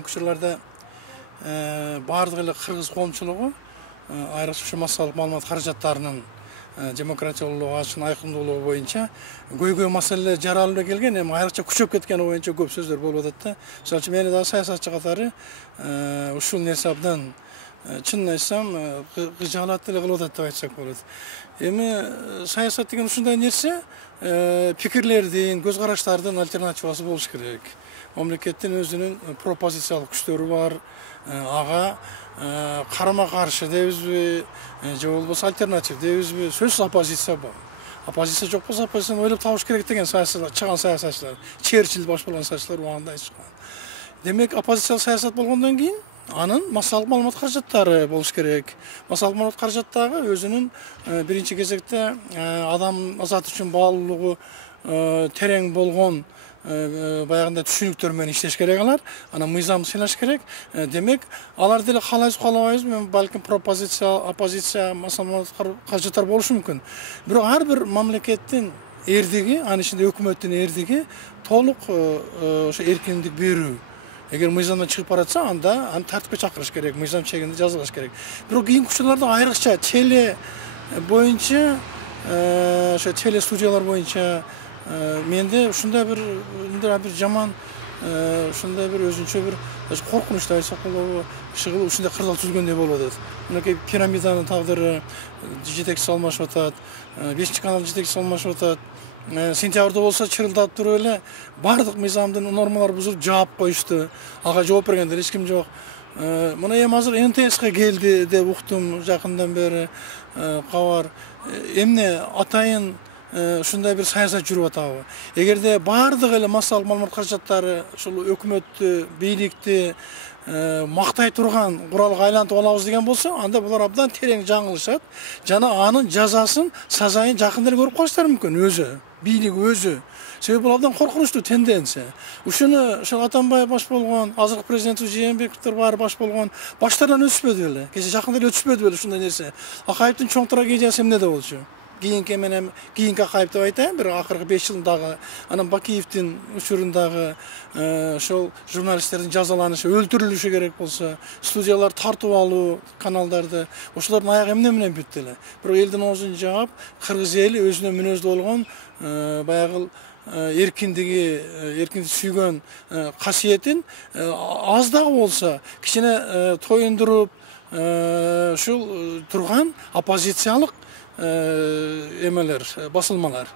кийинки учурларда баардык эле кыргыз коомчулугу айрыкча ушу массалык маалымат каражаттарынын демократиялуулугу ачык айкындуулугу боюнча көйгөй маселелер жаралып эле келген, эми айрыкча күчөп кеткени боюнча көп сөздөр болуп атат да. Мисалы үчүн мени дагы саясатчы катары ушул нерсе абдан чынын айтсам кыжаалат эле кылып атат деп айтсак болот. Эми саясат деген ушундай нерсе, пикирлердин, көз караштардын альтернативасы болуш керек. Мамлекеттин өзүнүн пропозициялык күчтөрү бар, ага карама каршы дейбизби, же болбосо альтернатив дейбизби, сөзсүз оппозиция бар. Оппозиция жок болсо оппозицияны ойлоп табыш керек деген чыган саясатчылар, Черчилль баш болгон саясатчылар убагында айтышкан. Демек, оппозициялык саясат болгондон кийин анын массалык маалымат каражаттары болуш керек. Массалык маалымат каражаттагы өзүнүн биринчи кезекте адам азаты үчүн баалуулугу терең болгон баягындай түшүнүктөр менен иштеш керек алар. Анан мыйзам сыйлаш керек. Демек, алар деле каалайбыз каалабайбызбы, балким пропозиция, оппозиция, массалык каражаттар болушу мүмкүн. Бирок ар бир мамлекеттин эрдиги, анын ичинде өкмөттүн эрдиги толук ошо эркиндик берүү. Эгер мыйзамдан чыгып баратса, анда аны тартипке чакырыш керек, мыйзам чегинде жазылыш керек. Бирок кийинки учурларда айрыкча теле боюнча, ошо теле студиялар боюнча менде ушундай бир жаман, ушундай бир өзүнчө бир коркунуч деп айтсак болобу, иши ушундай кырдаал түзгөндөй болуп атат. Мынакей пирамиданын тагдыры жетекчиси алмашып атат, 5-канал жетекчиси алмашып атат. Сентябрда болсо чырылдап туруп эле баардык мыйзамдын нормалары бузулуп жаап коюшту. Ага жооп бергендер эч ким жок. Мына эми азыр НТСке келди деп уктум жакындан бери кабар. Эмне атайын ушундай бир саясат жүрүп атабы? Эгерде баардык эле массалык маалымат каражаттары ушул өкмөттү, бийликти мактай турган куралга айлантып алабыз деген болсо, анда булар абдан терең жаңылышат жана анын жазасын, сазайын жакында эле көрүп калыштары мүмкүн өзү, бийлик өзү. Себеби бул абдан коркунучтуу тенденция. Ушуну ошол Атамбаев баш болгон, азыркы президент Жээнбековдор баары баш болгон, баштарынан өтүшпөдү беле? Кече жакында эле өтүшпөдү беле ушундай нерсе? Акаевдин чоң трагедиясы эмнеде болчу? Кийинки Акаев деп айтайын, бир акыркы 5 жылдагы, анан Бакиевдин учурундагы ошол журналисттердин жазаланышы, өлтүрүлүшү керек болсо, студиялар тартып алуу, каналдарды, ошолордун аягы эмне менен бүттү эле. Бирок элдин оозун жаап, кыргыз эли өзүнө мүнөздүү болгон баягы эркиндик сүйгөн касиетин аз дагы болсо кичине тоюндуруп ушул турган оппозициялык эмелер, басылмалар.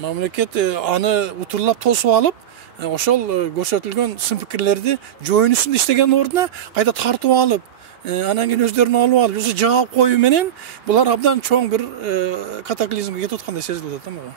Мамлекет аны утурлап тосуп алып, ошол көрсөтүлгөн сын пикирлерди жоюн үстүндө иштеген ордуна кайта тартып алып, анан кийин өздөрүнө алып алып, өзү жаап коюу менен булар абдан чоң бир катаклизмге кетип аткандай сезилип атат да мага.